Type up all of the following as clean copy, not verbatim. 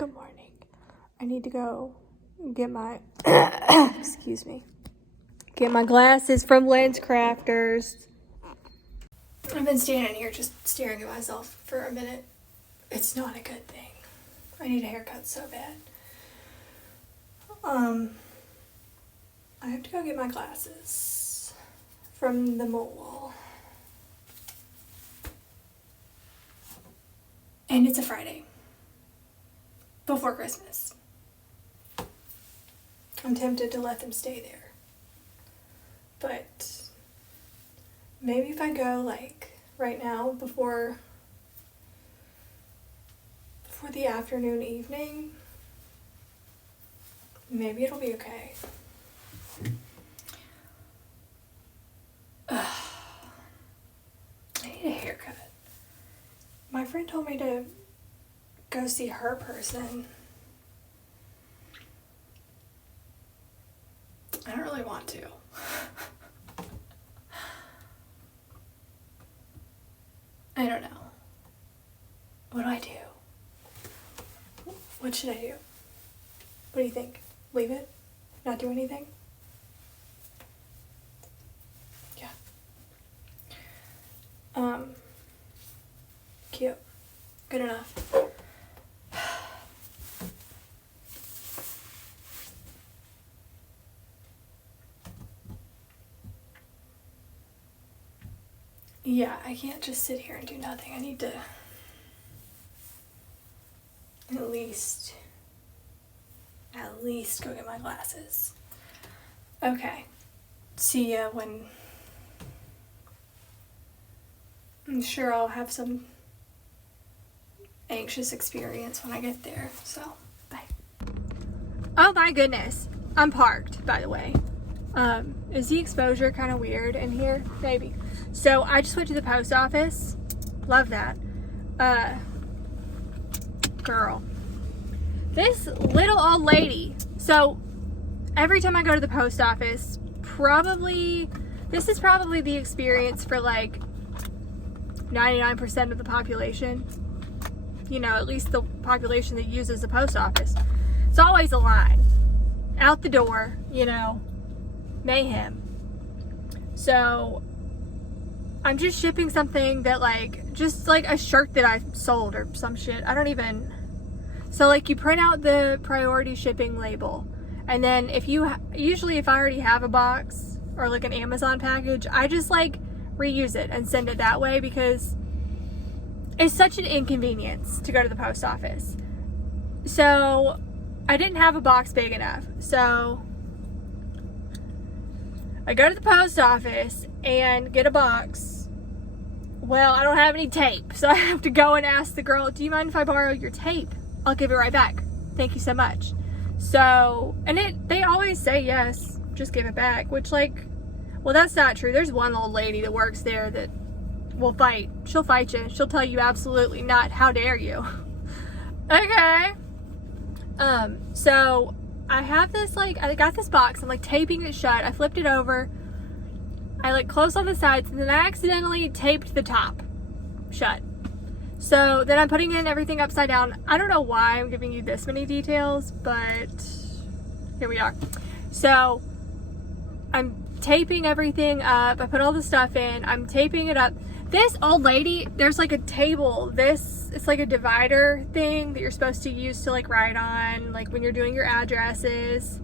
Good morning. I need to go get my, excuse me, get my glasses from Lens Crafters. I've been standing here just staring at myself for a minute. It's not a good thing. I need a haircut so bad. I have to go get my glasses from the mall. And it's a Friday. Before Christmas. I'm tempted to let them stay there. But maybe if I go like right now before the afternoon, evening, maybe it'll be okay. I need a haircut. My friend told me to go see her person. I don't really want to. I don't know. What do I do? What should I do? What do you think? Leave it? Not do anything? Yeah. Cute. Good enough. Yeah, I can't just sit here and do nothing. I need to at least go get my glasses. Okay. See ya when... I'm sure I'll have some anxious experience when I get there. So, bye. Oh my goodness. I'm parked, by the way. Is the exposure kind of weird in here? Maybe. So I just went to the post office. Love that. Girl. This little old lady. So every time I go to the post office, this is probably the experience for like 99% of the population. You know, at least the population that uses the post office. It's always a line. Out the door, you know. Mayhem. So I'm just shipping something that just like a shirt that I sold or some shit. I don't even. So like you print out the priority shipping label, and then usually if I already have a box or like an Amazon package, I just like reuse it and send it that way because it's such an inconvenience to go to the post office. So I didn't have a box big enough. So I go to the post office and get a box. Well, I don't have any tape, so I have to go and ask the girl, do you mind if I borrow your tape? I'll give it right back. Thank you so much. So, and they always say yes, just give it back, which well, that's not true. There's one old lady that works there that will fight. She'll fight you. She'll tell you absolutely not. How dare you? Okay. So I have this, I got this box. I'm taping it shut. I flipped it over. I closed all the sides, and then I accidentally taped the top shut. So then I'm putting in everything upside down. I don't know why I'm giving you this many details, but here we are. So I'm taping everything up. I put all the stuff in. I'm taping it up. This old lady, there's a table. It's like a divider thing that you're supposed to use to write on, when you're doing your addresses.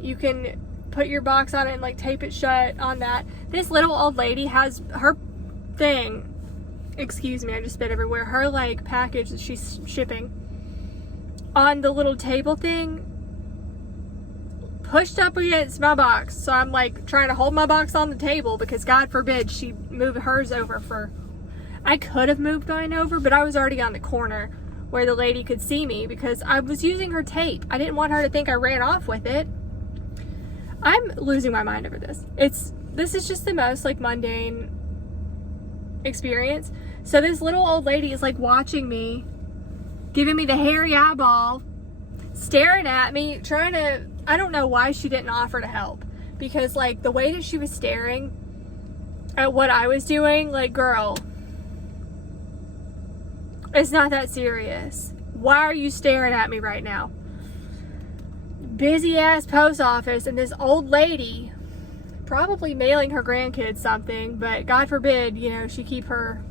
You can put your box on it and tape it shut on that. This little old lady has her thing, excuse me, I just spit everywhere, her package that she's shipping on the little table thing pushed up against my box. So I'm trying to hold my box on the table because God forbid she move hers over. I could have moved mine over, but I was already on the corner where the lady could see me because I was using her tape. I didn't want her to think I ran off with it. I'm losing my mind over this. This is just the most mundane experience. So this little old lady is watching me, giving me the hairy eyeball, staring at me, trying to, I don't know why she didn't offer to help, because the way that she was staring at what I was doing, girl, it's not that serious. Why are you staring at me right now? Busy ass post office, and this old lady probably mailing her grandkids something, but God forbid, you know, she keep her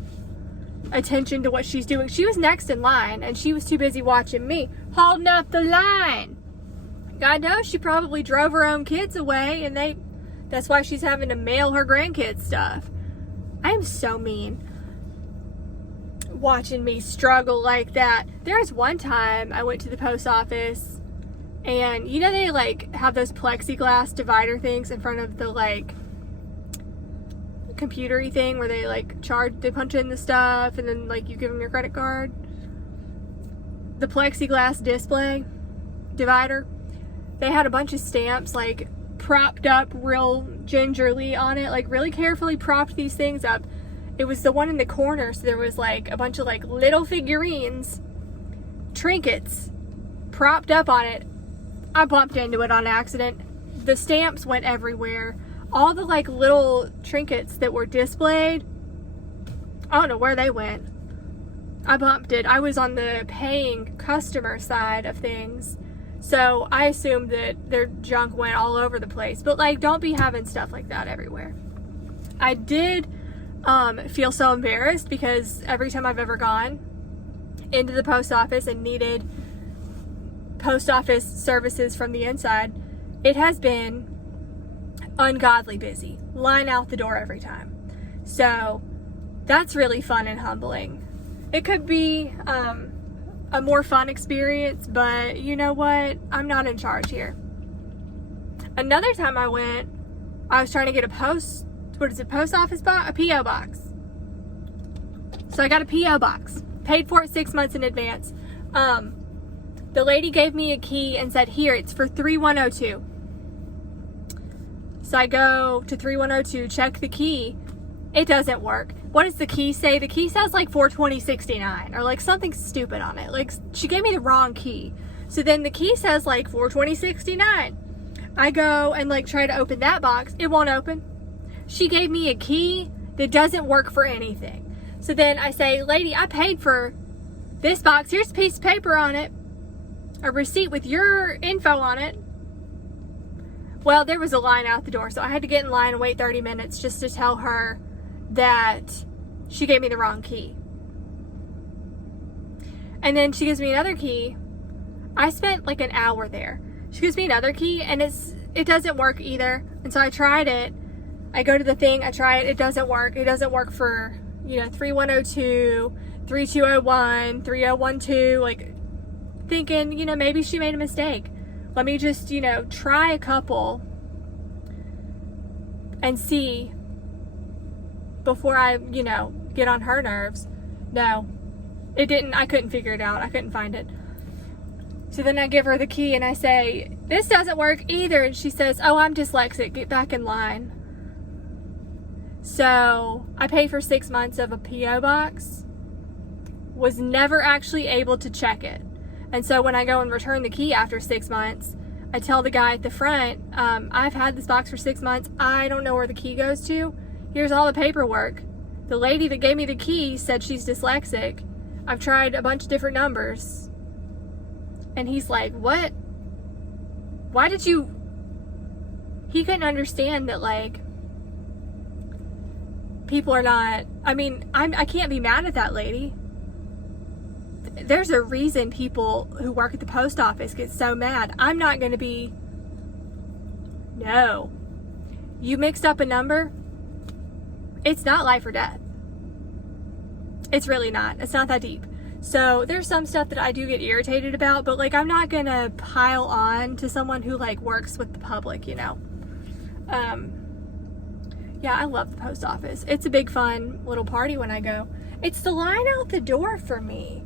attention to what she's doing. She was next in line, and she was too busy watching me holding up the line. God knows she probably drove her own kids away, and that's why she's having to mail her grandkids stuff. I am so mean. Watching me struggle like that. There was one time I went to the post office, and you know they like have those plexiglass divider things in front of the like computery thing where they like they punch in the stuff and then like you give them your credit card. The plexiglass display divider, they had a bunch of stamps like propped up real gingerly on it, like really carefully propped these things up. It was the one in the corner, so there was like a bunch of like little figurines, trinkets propped up on it. I bumped into it on accident. The stamps went everywhere. All the like little trinkets that were displayed, I don't know where they went. I bumped it. I was on the paying customer side of things, so I assumed that their junk went all over the place. But like, don't be having stuff like that everywhere. I did feel so embarrassed because every time I've ever gone into the post office and needed post office services from the inside, it has been ungodly busy. Line out the door every time. So that's really fun and humbling. It could be a more fun experience, but you know what? I'm not in charge here. Another time I went, I was trying to get a post office box? A P.O. box. So I got a P.O. box. Paid for it 6 months in advance. The lady gave me a key and said, here, it's for 3102. So I go to 3102, check the key. It doesn't work. What does the key say? The key says like 42069 or like something stupid on it. Like she gave me the wrong key. So then the key says like 42069. I go and like try to open that box. It won't open. She gave me a key that doesn't work for anything. So then I say, lady, I paid for this box. Here's a piece of paper on it. A receipt with your info on it. Well, there was a line out the door, so I had to get in line and wait 30 minutes just to tell her that she gave me the wrong key. And then she gives me another key. I spent like an hour there. She gives me another key and it doesn't work either. And so I tried it. I go to the thing, I try it, it doesn't work. It doesn't work for, 3102, 3201, 3012, like thinking, maybe she made a mistake. Let me just, try a couple and see before I, get on her nerves. No, it didn't. I couldn't figure it out. I couldn't find it. So then I give her the key and I say, this doesn't work either. And she says, oh, I'm dyslexic. Get back in line. So I paid for 6 months of a P.O. box, was never actually able to check it. And so when I go and return the key after 6 months, I tell the guy at the front, I've had this box for 6 months. I don't know where the key goes to. Here's all the paperwork. The lady that gave me the key said she's dyslexic. I've tried a bunch of different numbers. And he's like, what? Why did you... He couldn't understand that, like, people are not... I can't be mad at that lady. There's a reason people who work at the post office get so mad. I'm not going to be... No. You mixed up a number? It's not life or death. It's really not. It's not that deep. So there's some stuff that I do get irritated about, but like I'm not going to pile on to someone who like works with the public, Yeah, I love the post office. It's a big fun little party when I go. It's the line out the door for me.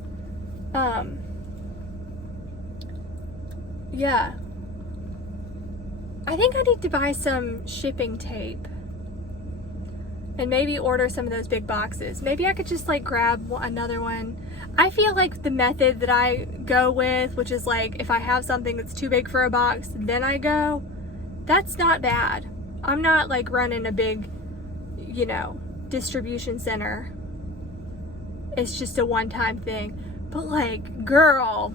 Yeah. I think I need to buy some shipping tape and maybe order some of those big boxes. Maybe I could just like grab another one. I feel like the method that I go with, which is like if I have something that's too big for a box, then I go, that's not bad. I'm not like running a big, distribution center. It's just a one-time thing. But like, girl,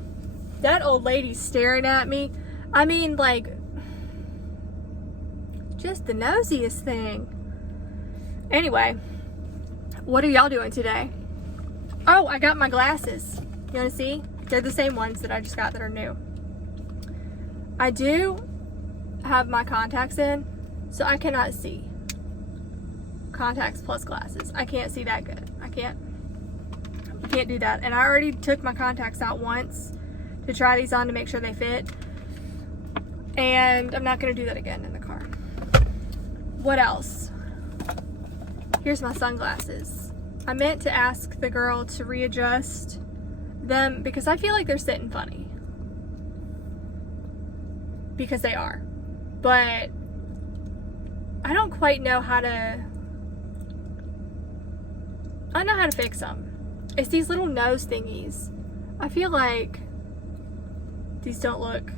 that old lady's staring at me. I mean, like, just the nosiest thing. Anyway, what are y'all doing today? Oh, I got my glasses. You want to see? They're the same ones that I just got that are new. I do have my contacts in, so I cannot see. Contacts plus glasses. I can't see that good. I can't do that. And I already took my contacts out once to try these on to make sure they fit. And I'm not going to do that again in the car. What else? Here's my sunglasses. I meant to ask the girl to readjust them because I feel like they're sitting funny. Because they are. But I don't quite know how to... I don't know how to fix them. It's these little nose thingies. I feel like these don't look...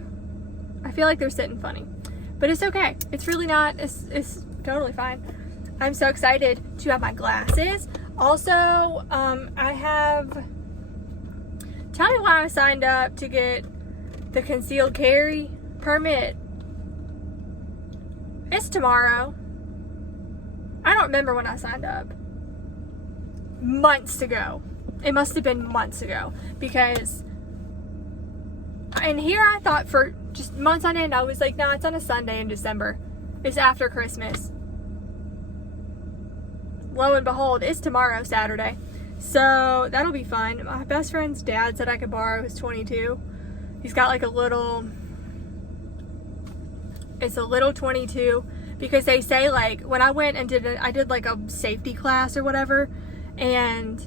I feel like they're sitting funny. But it's okay. It's really not. It's totally fine. I'm so excited to have my glasses. Also, I have... Tell me why I signed up to get the concealed carry permit. It's tomorrow. I don't remember when I signed up. Months ago. It must have been months ago. Because... And here I thought for just months on end, I was like, no, it's on a Sunday in December. It's after Christmas. Lo and behold, it's tomorrow, Saturday. So that'll be fun. My best friend's dad said I could borrow his 22. He's got like a little... It's a little 22. Because they say like, when I went and I did like a safety class or whatever. And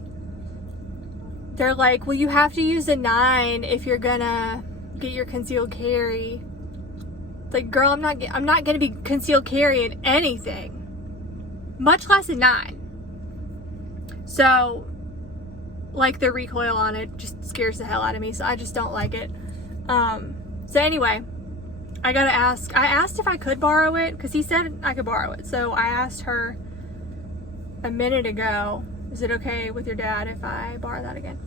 they're like, well, you have to use a 9 if you're gonna get your concealed carry. It's like, girl, I'm not gonna be concealed carrying anything, much less a 9. So, like, the recoil on it just scares the hell out of me, so I just don't like it. So anyway, I asked if I could borrow it, because he said I could borrow it. So I asked her a minute ago, is it okay with your dad if I borrow that again?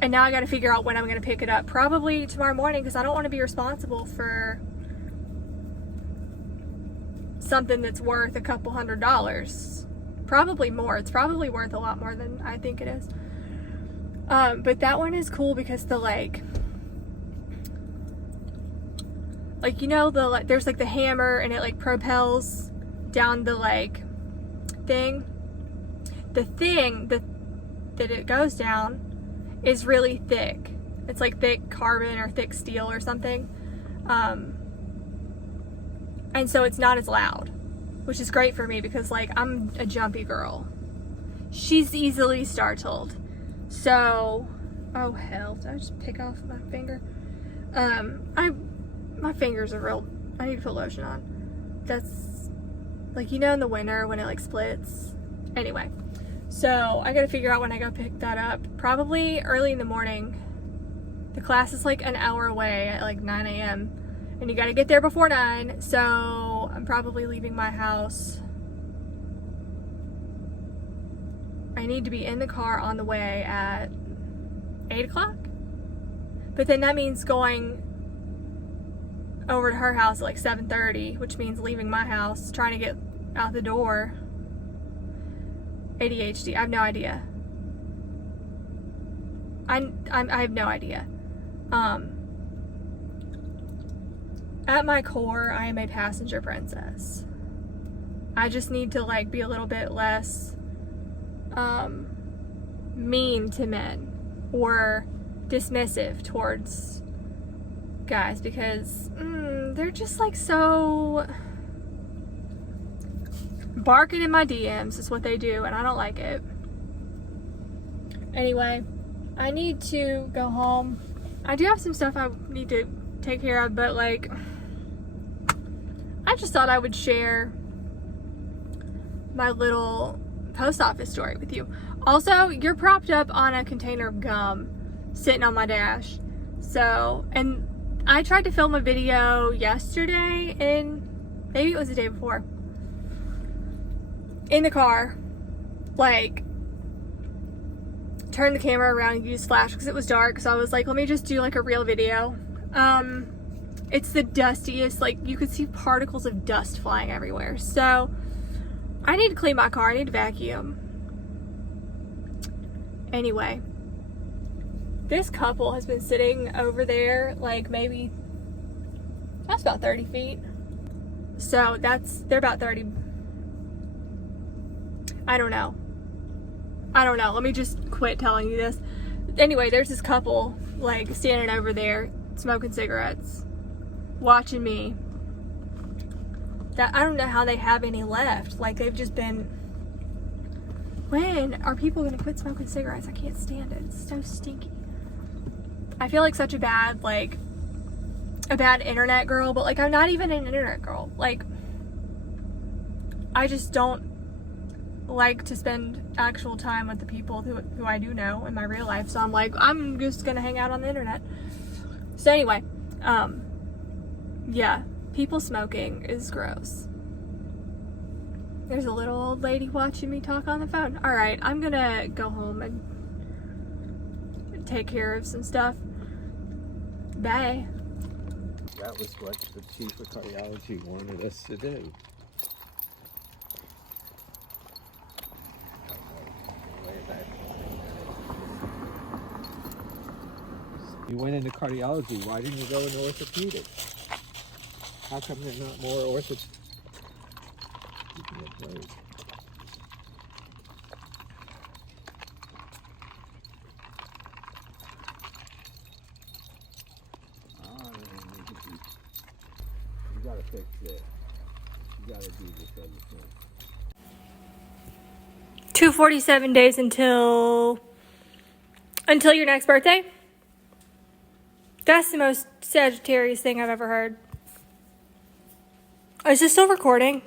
And now I got to figure out when I'm going to pick it up. Probably tomorrow morning, because I don't want to be responsible for something that's worth a couple $100s. Probably more. It's probably worth a lot more than I think it is. But that one is cool because the like you know, there's like the hammer and it like propels down the like thing. The thing that it goes down is really thick. It's like thick carbon or thick steel or something. And so it's not as loud, which is great for me because like I'm a jumpy girl. She's easily startled. So, oh hell, did I just pick off my finger? My fingers are real, I need to put lotion on. That's like, you know, in the winter when it like splits. Anyway. So I gotta figure out when I go pick that up. Probably early in the morning. The class is like an hour away at like 9 a.m. And you gotta get there before 9. So I'm probably leaving my house. I need to be in the car on the way at 8 o'clock. But then that means going over to her house at like 7:30, which means leaving my house, trying to get out the door. ADHD, I have no idea. I have no idea. At my core, I am a passenger princess. I just need to like be a little bit less mean to men or dismissive towards guys because they're just like so barking in my DMs is what they do, and I don't like it. Anyway, I need to go home. I do have some stuff I need to take care of, but like, I just thought I would share my little post office story with you. Also, you're propped up on a container of gum sitting on my dash. So, and I tried to film a video yesterday, and maybe it was the day before, in the car, like turned the camera around and used flash because it was dark. So I was like, let me just do like a real video. It's the dustiest, like you could see particles of dust flying everywhere. So I need to clean my car. I need to vacuum. Anyway, this couple has been sitting over there like maybe, that's about 30 feet. So they're about 30. I don't know. Let me just quit telling you this. Anyway, there's this couple like standing over there smoking cigarettes, watching me. That I don't know how they have any left. Like they've just been. When are people gonna quit smoking cigarettes? I can't stand it. It's so stinky. I feel like such a bad internet girl, but like I'm not even an internet girl. Like I just don't like to spend actual time with the people who I do know in my real life. So I'm like, I'm just gonna hang out on the internet. So anyway, yeah, people smoking is gross. There's a little old lady watching me talk on the phone. All right, I'm gonna go home and take care of some stuff. Bye. That was what the chief of cardiology wanted us to do. You went into cardiology, why didn't you go into orthopedic? How come they're not more orthopedic? You gotta fix this. You gotta do this other thing. 247 days until your next birthday. That's the most Sagittarius thing I've ever heard. Is this still recording?